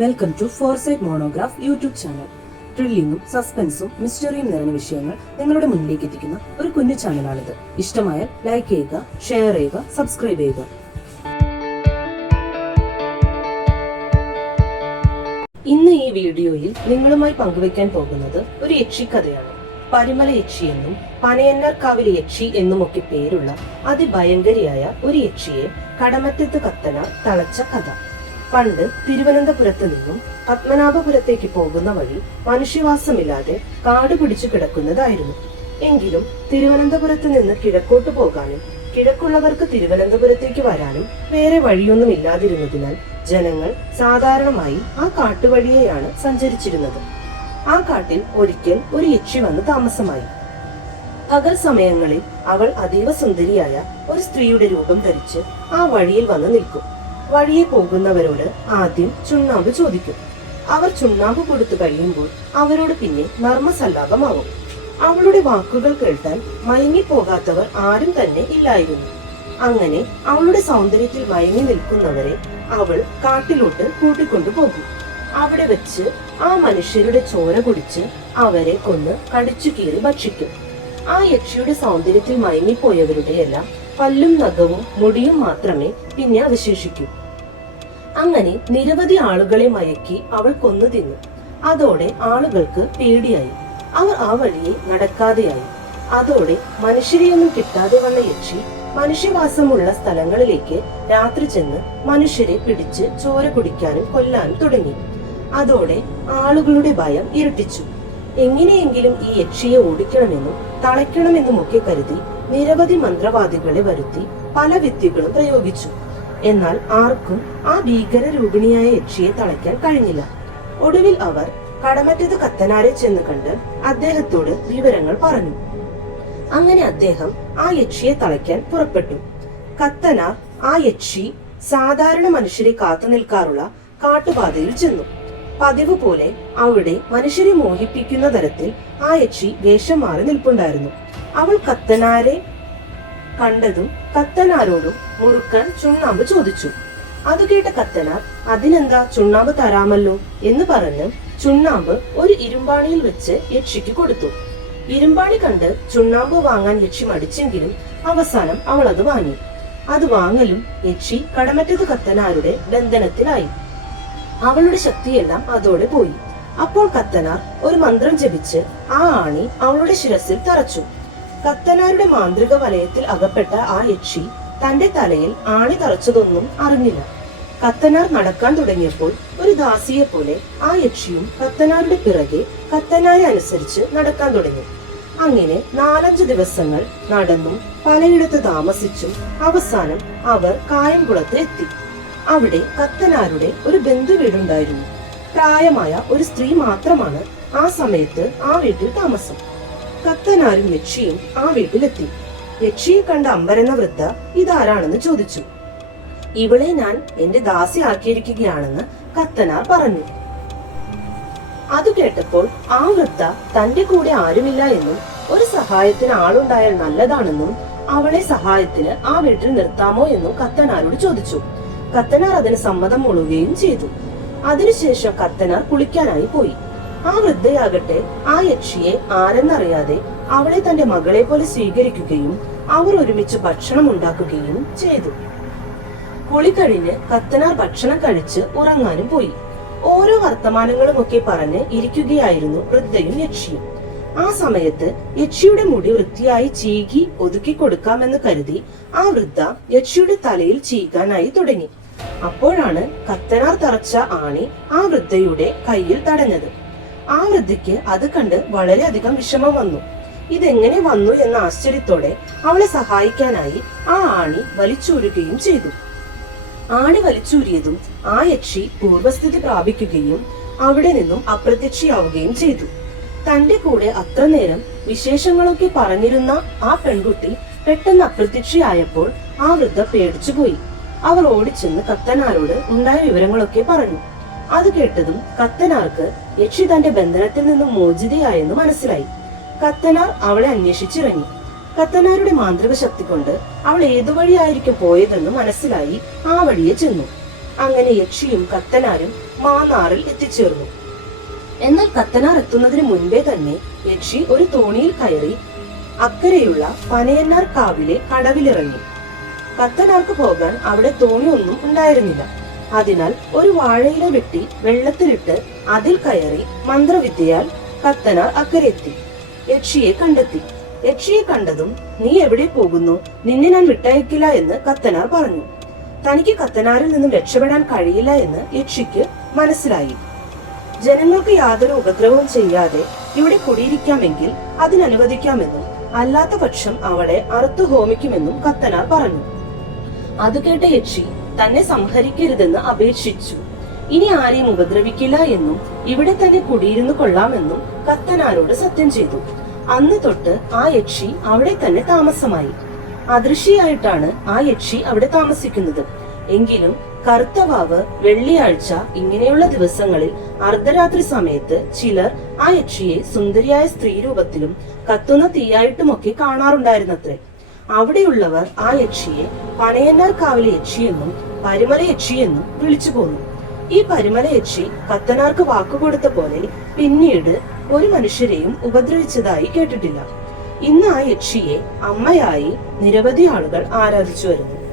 Welcome to Foresight Monograph YouTube channel ത്രില്ലിങ്ങും സസ്പെൻസും മിസ്റ്ററിയും നിറഞ്ഞ വിഷയങ്ങൾ നിങ്ങളുടെ മുന്നിലേക്ക് എത്തിക്കുന്ന ഒരു കുഞ്ഞു ചാനലാണിത്. ഇഷ്ടമായാൽ ലൈക്ക് ചെയ്യുക ഷെയർ ചെയ്യുക സബ്സ്ക്രൈബ് ചെയ്യുക. ഇന്ന് ഈ വീഡിയോയിൽ നിങ്ങളുമായി പങ്കുവെക്കാൻ പോകുന്നത് ഒരു യക്ഷിക്കഥയാണ് പരിമല യക്ഷി എന്നും പനയന്നർക്കാവിലെ യക്ഷി എന്നും ഒക്കെ പേരുള്ള അതിഭയങ്കരിയായ ഒരു യക്ഷിയെ കടമറ്റത്ത് കത്തന തളച്ച കഥ. പണ്ട് തിരുവനന്തപുരത്ത് നിന്നും പത്മനാഭപുരത്തേക്ക് പോകുന്ന വഴി മനുഷ്യവാസമില്ലാതെ കാട് പിടിച്ചു കിടക്കുന്നതായിരുന്നു. എങ്കിലും തിരുവനന്തപുരത്ത് നിന്ന് കിഴക്കോട്ട് പോകാനും കിഴക്കുള്ളവർക്ക് തിരുവനന്തപുരത്തേക്ക് വരാനും വേറെ വഴിയൊന്നും ഇല്ലാതിരുന്നതിനാൽ ജനങ്ങൾ സാധാരണമായി ആ കാട്ടുവഴിയെയാണ് സഞ്ചരിച്ചിരുന്നത്. ആ കാട്ടിൽ ഒരിക്കൽ ഒരു യക്ഷി വന്ന് താമസമായി. പകൽ സമയങ്ങളിൽ അവൾ അതീവ സുന്ദരിയായ ഒരു സ്ത്രീയുടെ രൂപം ധരിച്ച് ആ വഴിയിൽ വന്ന് നിൽക്കും. വഴിയെ പോകുന്നവരോട് ആദ്യം ചുണ്ണാമ്പ് ചോദിക്കും. അവർ ചുണ്ണാമ്പ് കൊടുത്തു കഴിയുമ്പോൾ അവരോട് പിന്നെ നർമ്മസല്ലാപമാവും. അവളുടെ വാക്കുകൾ കേൾക്കാൻ മയങ്ങിപ്പോകാത്തവർ ആരും തന്നെ ഇല്ലായിരുന്നു. അങ്ങനെ അവളുടെ സൗന്ദര്യത്തിൽ മയങ്ങി നിൽക്കുന്നവരെ അവൾ കാട്ടിലോട്ട് കൂട്ടിക്കൊണ്ടുപോകും അവിടെ വെച്ച് ആ മനുഷ്യരുടെ ചോര കുടിച്ച് അവരെ കൊന്ന് കടിച്ചു കീറി ഭക്ഷിക്കും. ആ യക്ഷിയുടെ സൗന്ദര്യത്തിൽ മയങ്ങിപ്പോയവരുടെയെല്ലാം പല്ലും നഖവും മുടിയും മാത്രമേ പിന്നെ അവശേഷിക്കൂ. അങ്ങനെ നിരവധി ആളുകളെ മയക്കി അവൾ കൊന്നു തിന്നു. അതോടെ ആളുകൾക്ക് പേടിയായി. അവർ ആ വഴിയെ നടക്കാതെയായി. അതോടെ മനുഷ്യരെയൊന്നും കിട്ടാതെ വന്ന യക്ഷി മനുഷ്യവാസമുള്ള സ്ഥലങ്ങളിലേക്ക് രാത്രി ചെന്ന് മനുഷ്യരെ പിടിച്ച് ചോര കുടിക്കാനും കൊല്ലാനും തുടങ്ങി. അതോടെ ആളുകളുടെ ഭയം ഇരട്ടിച്ചു. എങ്ങനെയെങ്കിലും ഈ യക്ഷിയെ ഓടിക്കണമെന്നും തളയ്ക്കണമെന്നുമൊക്കെ കരുതി നിരവധി മന്ത്രവാദികളെ വരുത്തി പല വിദ്യകളും പ്രയോഗിച്ചു. എന്നാൽ ആർക്കും ആ ഭീകര രൂപിണിയായ യക്ഷിയെ തളയ്ക്കാൻ കഴിഞ്ഞില്ല. ഒടുവിൽ അവർ കടമറ്റത് കത്തനാരെ ചെന്ന് കണ്ട് അദ്ദേഹത്തോട് വിവരങ്ങൾ പറഞ്ഞു. അങ്ങനെ അദ്ദേഹം ആ യക്ഷിയെ തളയ്ക്കാൻ പുറപ്പെട്ടു. കത്തനാർ ആ യക്ഷി സാധാരണ മനുഷ്യരെ കാത്തു നിൽക്കാറുള്ള കാട്ടുപാതയിൽ ചെന്നു. പതിവ് പോലെ അവിടെ മനുഷ്യരെ മോഹിപ്പിക്കുന്ന തരത്തിൽ ആ യക്ഷി വേഷം മാറി നിൽപ്പുണ്ടായിരുന്നു. അവൾ കത്തനാരെ കണ്ടതും കത്തനാരോടും മുറുക്കാൻ ചുണ്ണാമ്പ് ചോദിച്ചു. അത് കേട്ട കത്തനാർ അതിനെന്താ ചുണ്ണാമ്പ് തരാമല്ലോ? എന്ന് പറഞ്ഞ് ചുണ്ണാമ്പ് ഒരു ഇരുമ്പാണിയിൽ വെച്ച് യക്ഷിക്ക് കൊടുത്തു. ഇരുമ്പാണി കണ്ട് ചുണ്ണാമ്പ് വാങ്ങാൻ യക്ഷി മടിച്ചെങ്കിലും അവസാനം അവൾ അത് വാങ്ങി. അത് വാങ്ങലും യക്ഷി കടമറ്റത് കത്തനാരുടെ ബന്ധനത്തിലായി. അവളുടെ ശക്തിയെല്ലാം അതോടെ പോയി. അപ്പോൾ കത്തനാർ ഒരു മന്ത്രം ജപിച്ച് ആ ആണി അവളുടെ ശിരസിൽ തറച്ചു. കത്തനാരുടെ മാന്ത്രിക വലയത്തിൽ അകപ്പെട്ട ആ യക്ഷി തന്റെ തലയിൽ ആണി തറച്ചതൊന്നും അറിഞ്ഞില്ല. കത്തനാർ നടക്കാൻ തുടങ്ങിയപ്പോൾ ഒരു ദാസിയെ പോലെ ആ യക്ഷിയും കത്തനാരുടെ പിറകെ കത്തനാരെ അനുസരിച്ച് നടക്കാൻ തുടങ്ങി. അങ്ങനെ നാലഞ്ചു ദിവസങ്ങൾ നടന്നും പലയിടത്ത് താമസിച്ചും അവസാനം അവർ കായംകുളത്ത് എത്തി. അവിടെ കത്തനാരുടെ ഒരു ബന്ധു വീടുണ്ടായിരുന്നു പ്രായമായ ഒരു സ്ത്രീ മാത്രമാണ് ആ സമയത്ത് ആ വീട്ടിൽ താമസം. കത്തനാരും യക്ഷിയും ആ വീട്ടിലെത്തി. യക്ഷിയെ കണ്ട അമ്പരെന്ന വൃദ്ധ ഇതാരാണെന്ന് ചോദിച്ചു. ഇവളെ ഞാൻ എന്റെ ദാസി ആക്കിയിരിക്കുകയാണെന്ന് കത്തനാർ പറഞ്ഞു. അത് കേട്ടപ്പോൾ ആ വൃദ്ധ തന്റെ കൂടെ ആരുമില്ല എന്നും ഒരു സഹായത്തിന് ആളുണ്ടായാൽ നല്ലതാണെന്നും അവളെ സഹായത്തിന് ആ വീട്ടിൽ നിർത്താമോ എന്നും കത്തനാരോട് ചോദിച്ചു. കത്തനാർ അതിന് സമ്മതം മുളുകയും ചെയ്തു. അതിനുശേഷം കത്തനാർ കുളിക്കാനായി പോയി. ആ വൃദ്ധയാകട്ടെ ആ യക്ഷിയെ ആരെന്നറിയാതെ അവളെ തന്റെ മകളെ പോലെ സ്വീകരിക്കുകയും അവർ ഒരുമിച്ച് ഭക്ഷണം ഉണ്ടാക്കുകയും ചെയ്തു. കുളി കഴിഞ്ഞ് കത്തനാർ ഭക്ഷണം കഴിച്ച് ഉറങ്ങാനും പോയി. ഓരോ വർത്തമാനങ്ങളും ഒക്കെ പറഞ്ഞ് ഇരിക്കുകയായിരുന്നു വൃദ്ധയും യക്ഷിയും. ആ സമയത്ത് യക്ഷിയുടെ മുടി വൃത്തിയായി ചീകി ഒതുക്കി കൊടുക്കാമെന്ന് കരുതി ആ വൃദ്ധ യക്ഷിയുടെ തലയിൽ ചീകാനായി തുടങ്ങി. അപ്പോഴാണ് കത്തനാർ തറച്ച ആണി ആ വൃദ്ധയുടെ കയ്യിൽ തടഞ്ഞത്. ആ വൃദ്ധയ്ക്ക് അത് കണ്ട് വളരെയധികം വിഷമം വന്നു. ഇതെങ്ങനെ വന്നു എന്ന ആശ്ചര്യത്തോടെ അവളെ സഹായിക്കാനായി ആ ആണി വലിച്ചൂരുകയും ചെയ്തു. ആണി വലിച്ചൂരിയതും ആ യക്ഷി പൂർവസ്ഥിതി പ്രാപിക്കുകയും അവിടെ നിന്നും അപ്രത്യക്ഷയാവുകയും ചെയ്തു. തന്റെ കൂടെ അത്ര നേരം വിശേഷങ്ങളൊക്കെ പറഞ്ഞിരുന്ന ആ പെൺകുട്ടി പെട്ടെന്ന് അപ്രത്യക്ഷയായപ്പോൾ ആ വൃദ്ധ പേടിച്ചുപോയി. അവർ ഓടിച്ചെന്ന് കത്തനാരോട് ഉണ്ടായ വിവരങ്ങളൊക്കെ പറഞ്ഞു. അത് കേട്ടതും കത്തനാർക്ക് യക്ഷി തന്റെ ബന്ധനത്തിൽ നിന്നും മോചിതയായെന്ന് മനസ്സിലായി. കത്തനാർ അവളെ അന്വേഷിച്ചിറങ്ങി. കത്തനാരുടെ മാന്ത്രിക ശക്തി കൊണ്ട് അവൾ ഏതു വഴിയായിരിക്കും പോയതെന്ന് മനസ്സിലായി ആ വഴിയെ ചെന്നു. അങ്ങനെ യക്ഷിയും കത്തനാരും മാന്നാറിൽ എത്തിച്ചേർന്നു. എന്നാൽ കത്തനാർ എത്തുന്നതിന് മുൻപേ തന്നെ യക്ഷി ഒരു തോണിയിൽ കയറി അക്കരെയുള്ള പനയന്നാർ കാവിലെ കടവിലിറങ്ങി. കത്തനാർക്ക് പോകാൻ അവിടെ തോണിയൊന്നും ഉണ്ടായിരുന്നില്ല. അതിനാൽ ഒരു വാഴയില വെട്ടി വെള്ളത്തിലിട്ട് അതിൽ കയറി മന്ത്രവിദ്യയാൽ കത്തനാർ അക്കരെത്തി. യക്ഷിയെ കണ്ടെത്തി. യക്ഷിയെ കണ്ടതും നീ എവിടെ പോകുന്നു? നിന്നെ ഞാൻ വിട്ടയക്കില്ല എന്ന് കത്തനാർ പറഞ്ഞു. തനിക്ക് കത്തനാരിൽ നിന്നും രക്ഷപ്പെടാൻ കഴിയില്ല എന്ന് യക്ഷിക്ക് മനസ്സിലായി. ജനങ്ങൾക്ക് യാതൊരു ഉപദ്രവവും ചെയ്യാതെ ഇവിടെ കുടിയിരിക്കാമെങ്കിൽ അതിനനുവദിക്കാമെന്നും അല്ലാത്ത പക്ഷം അവിടെ അറുത്തു ഹോമിക്കുമെന്നും കത്തനാർ പറഞ്ഞു. അത് കേട്ട യക്ഷി തന്നെ സംഹരിക്കരുതെന്ന് അപേക്ഷിച്ചു. ഇനി ആരെയും ഉപദ്രവിക്കില്ല എന്നും ഇവിടെ തന്നെ കുടിയിരുന്നു കൊള്ളാമെന്നും കത്തനാരോട് സത്യം ചെയ്തു. അന്ന് തൊട്ട് ആ യക്ഷി അവിടെ തന്നെ താമസമായി. അദൃശ്യയായിട്ടാണ് ആ യക്ഷി അവിടെ താമസിക്കുന്നത്. എങ്കിലും കറുത്തവാവ് വെള്ളിയാഴ്ച ഇങ്ങനെയുള്ള ദിവസങ്ങളിൽ അർദ്ധരാത്രി സമയത്ത് ചിലർ ആ യക്ഷിയെ സുന്ദരിയായ സ്ത്രീ രൂപത്തിലും കത്തുന്ന തീയായിട്ടുമൊക്കെ കാണാറുണ്ടായിരുന്നത്രേ. അവിടെയുള്ളവർ ആ യക്ഷിയെ പനയന്നാർ കാവിലെ യക്ഷിയെന്നും പരിമല യക്ഷിയെന്നും വിളിച്ചു പോന്നു. ഈ പരിമല യക്ഷി കത്തനാർക്ക് വാക്കുകൊടുത്ത പോലെ പിന്നീട് ഒരു മനുഷ്യരെയും ഉപദ്രവിച്ചതായി കേട്ടിട്ടില്ല. ഇന്ന് ആ യക്ഷിയെ അമ്മയായി നിരവധി ആളുകൾ ആരാധിച്ചു വരുന്നു.